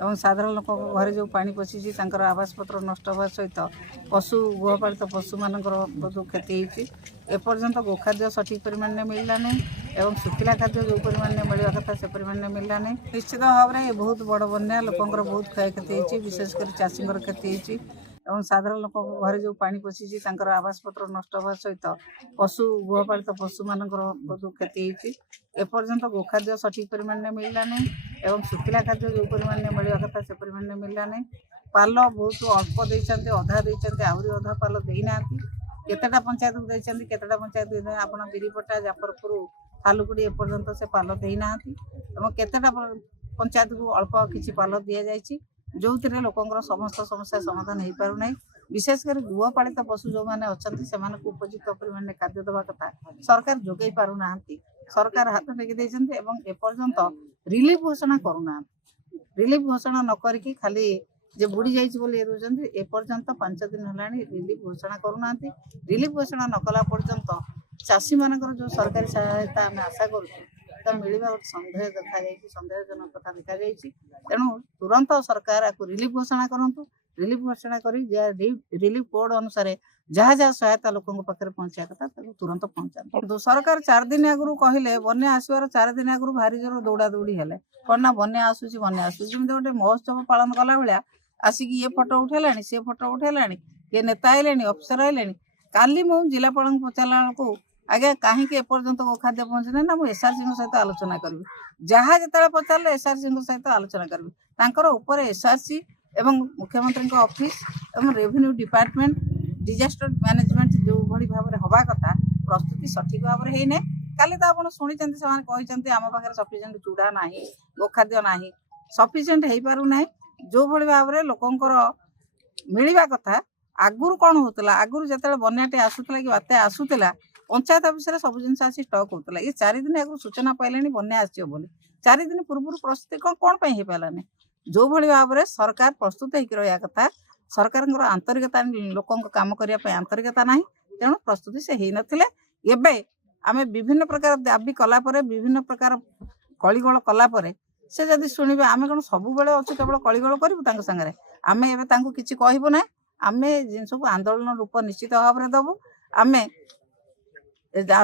एवं साधारण लोक घरे जो पानी पशिची आवास पत्र नष्ट होगा सहित पशु गृहपालित पशु मानकर बहुत क्षति होती। एपर्यंत गोखाद्य सठिक परिमाण में मिलला नहीं एवं सुखिला खाद्य जो परिमाण में मिलवा कथा से परिमाण में मिलला नहीं। निश्चित भाव में बहुत बड़ बन्या लोकंर बहुत क्षय क्षति होती, विशेषकर चाषी क्षति होती एवं साधारण लोक घरे जो पानी पशिची आवास पत्र नष्ट होगा सहित पशु गृहपालित पशु मानकर बहुत क्षति होती। एपर्यंत गोखाद्य सठिक परिमाण में मिलला नहीं एवं सुखिला खाद्य जो परिमाण में मिलवा कथा से परिमाण में मिलला नहीं। पाल बहुत अल्प देते, अधा देते, आहरी अधा पाल देना केतेटा पंचायत को देते, केतेटा पंचायत आपड़ बिरीपटा जाफरपुर फालुकुड़ी एपर्यंत से पाल देना एवं केतेटा पंचायत को अल्प किसी पाल दि जाए जो लोकंर समस्त समस्या समाधान हो पार ना। विशेषकर गृहपालित पशु जो मैंने अच्छा से उपयुक्त परिमाण में खाद्य देवा कथा सरकार जोगे पारना। सरकार हाथ टेकी देते एपर्यंत रिलीफ घोषणा करूना। रिलीफ घोषणा न करी खाली जे बुड़ी जाइए एपर्यंत 5 दिन है रिलीफ घोषणा करूना। रिलीफ घोषणा न कला पर्यंत चाषी मानकर जो सरकारी सहायता आम आशा कर मिलवा गोटे सन्देह देखा सन्देहजनक कथा देखा तेणु तुरंत सरकार आपको रिलीफ घोषणा करूँ। रिलीफ घोषणा कर रिलीफ कोड अनुसार जहाँ जहाँ सहायता लोकों पाखे पहुँचा कथा तुरंत पहुँचा। तो सरकार 4 दिन आगु कहले बन्या आसवर 4 दिन आगु भारी जोर दौड़ा दौड़ी है कौन ना बन्या आसूसी बन्या आसूसी जमी गोटे महोत्सव पालन कला भाया आसिक ये फोटो उठेला सी फोटो उठेला किए नेता आइले अफिसर आइले। काली मु जिलापाल पचारा बेलू आज्ञा कहीं एपर्यंत खाद्य पहुँचना ना मुझे एसआरसी सहित आलोचना करी जहाँ जो पचारे एसआरसी सहित आलोचना करी एसआरसी एवं मुख्यमंत्री ऑफिस एवं रेवेन्यू डिपार्टमेंट डिजास्टर मैनेजमेंट जो भाई भाव में हवा कथा प्रस्तुति सठिक भाव में होना। काली तो आप शुणी से आम पाखे सफिसीयंट चूड़ा ना गोखाद्य ना सफिसीयंट हो पारना जो भाई भाव में लोकंर मिलवा कथा। आगुरी कौन होता आगुरी जो बन्याटे आसूला कि बात्या आसूला पंचायत ऑफिस सब जिन आसी स्टक होता ये 4 दिन आगु सूचना पाइले बन्या आसो बोली 4 दिन पूर्व प्रस्तुति कौन हो पारानी। जो भाई भाव में सरकार प्रस्तुत होकर रहा कथा सरकार आंतरिकता लोकों काम करने आंतरिकता ना तेणु प्रस्तुति से हो नथिले। आम विभिन्न प्रकार दाबी कलापर विभिन्न प्रकार कलिगोल कलापर से जदि शुणे आम कौन सब बेले अच्छे केवल कलिगोल करूँ सागर आम एवं किसी कहबू ना। आम जिनस को आंदोलन रूप निश्चित भाव में दबू। आम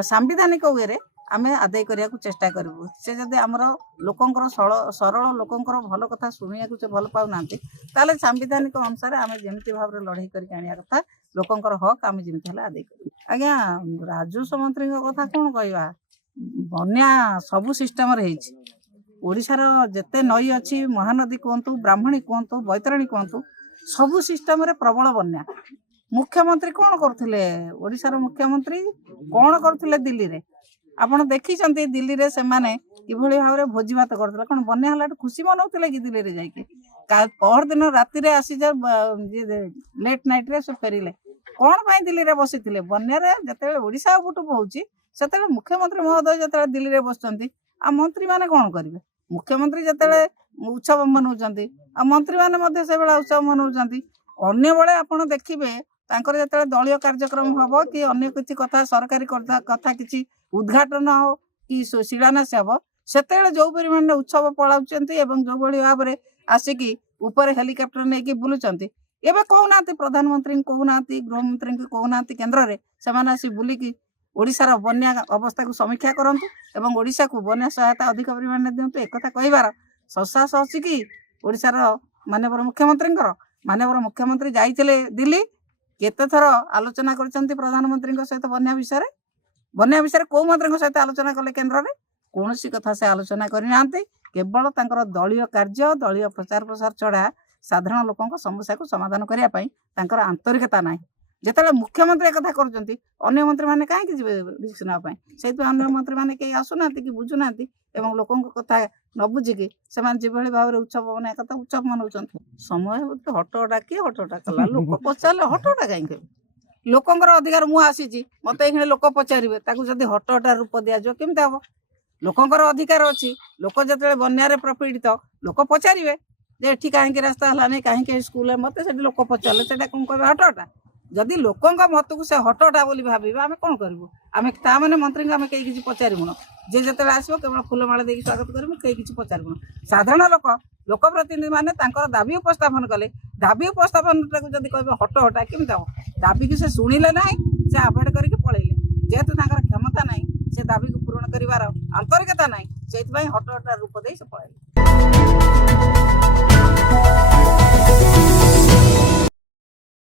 सांविधानिक वे आम आदाय करने को चेष्टा करूँ। से जदि आमर लोकंर सरल लोकंर भल कथा शुणा से भल पाऊना ताले सांविधानिक अनुसार आम जमी भाव में लड़ाई करने कथा लोकंर हक आम जमी आदाय कर। आज्ञा राजस्व मंत्री कथा कौन कहवा बन्या सबू सिस्टम ओडिशार जेते नई अच्छी महानदी कहतु ब्राह्मणी कहतु बैतरणी कहतु सबू सिस्टम प्रबल बन्या। मुख्यमंत्री कौन करथिले ओडिशार मुख्यमंत्री कौन करथिले दिल्ली रे आपण देखी दिल्ली रे से माने किभली भाव में भोजी भात करथिले कौन बन्या हला खुशी मनाउथिले कि दिल्ली रे जाइके पर दिन राति रे आसी जा लेट नाइट रे से फेरिले कौन पाई दिल्ली रे बसिथिले। बन्या रे जते ओडिशा बुटु पहुची सेते मुख्यमंत्री महोदय जते दिल्ली रे बसचंती आ मंत्री माने कौन करिवे। मुख्यमंत्री जते उत्सव मनाउचंती आ मंत्री माने मध्ये से बेला उत्सव मनाउचंती। अन्य बेले आपण देखिबे तांकर जते दलीय कार्यक्रम हबो कि अन्य किछि कथा सरकारी कथा किछि उद्घाटन हो कि शिलान्यास हम से जो परिमाण उत्सव पलाउंट एवं जो भाई भाव में आसिकी ऊपर हेलिकप्टर नहीं बुलूंट एवं कहूना प्रधानमंत्री कहूना गृहमंत्री कहूना केन्द्र में से बुलिकी ओडिशार बन्या अवस्था को समीक्षा करूँ एवं ओडिशा को बन्या सहायता अधिक परिमाण में दिंतु एक कहबार ससास अच्छी कि ओडिशार माननीय मुख्यमंत्री जाइए दिल्ली केते थर आलोचना कर प्रधानमंत्री सहित बन्या विषय कौ मंत्री सहित आलोचना कले केन्द्र में कौन सी कथा से आलोचना करना केवल दलीय कार्य दलीय प्रचार प्रसार छड़ा साधारण लोकों समस्या को समाधान करने आंतरिकता ना। जिते मुख्यमंत्री कथा कर मंत्री मैंने कहीं रिस्क नापी से अन्य मंत्री मैंने कहीं आसुना कि बुझुना लोकों कथा न बुझिकी से भाव में उत्सव मना कथा उत्सव मनाऊँ समय हटटा किए हटटा कला लोक पचारे हटटा कहीं लोकंर अधिकार मु आसी मत ये लोक पचारे जदि हटटा रूप दिज्व केमती हम लोकंर अधिकार अच्छी लोक जो बन्या प्रपीड़ित लोक पचारे जे एठी कहीं रास्ता है कहीं स्कूल मत से लोक पचारे से कौन कह हटटा जदि लोकंक मतକୁ से हटटा बोली भाविबा आमे कोन करबो आमे ता माने मंत्री के आमे केई किछि पचारिबुन जे जते आसीबो केवल फूलमाला देकी स्वागत करबो केई किछि पचारिबुन साधारण लोकप्रतिनिधि माने तांकर दाबी उपस्थापन कले दाबी उपस्थापन जदि कहबे हट हटा केमि दाबो दाबी की से सुनिले नाही से अवॉइड करके पळैले जेतु तांकर क्षमता नाही से दाबी को पूर्ण करिवार आंतरिकता नाही सेति भाई हट हटा रूप दे से पळैले।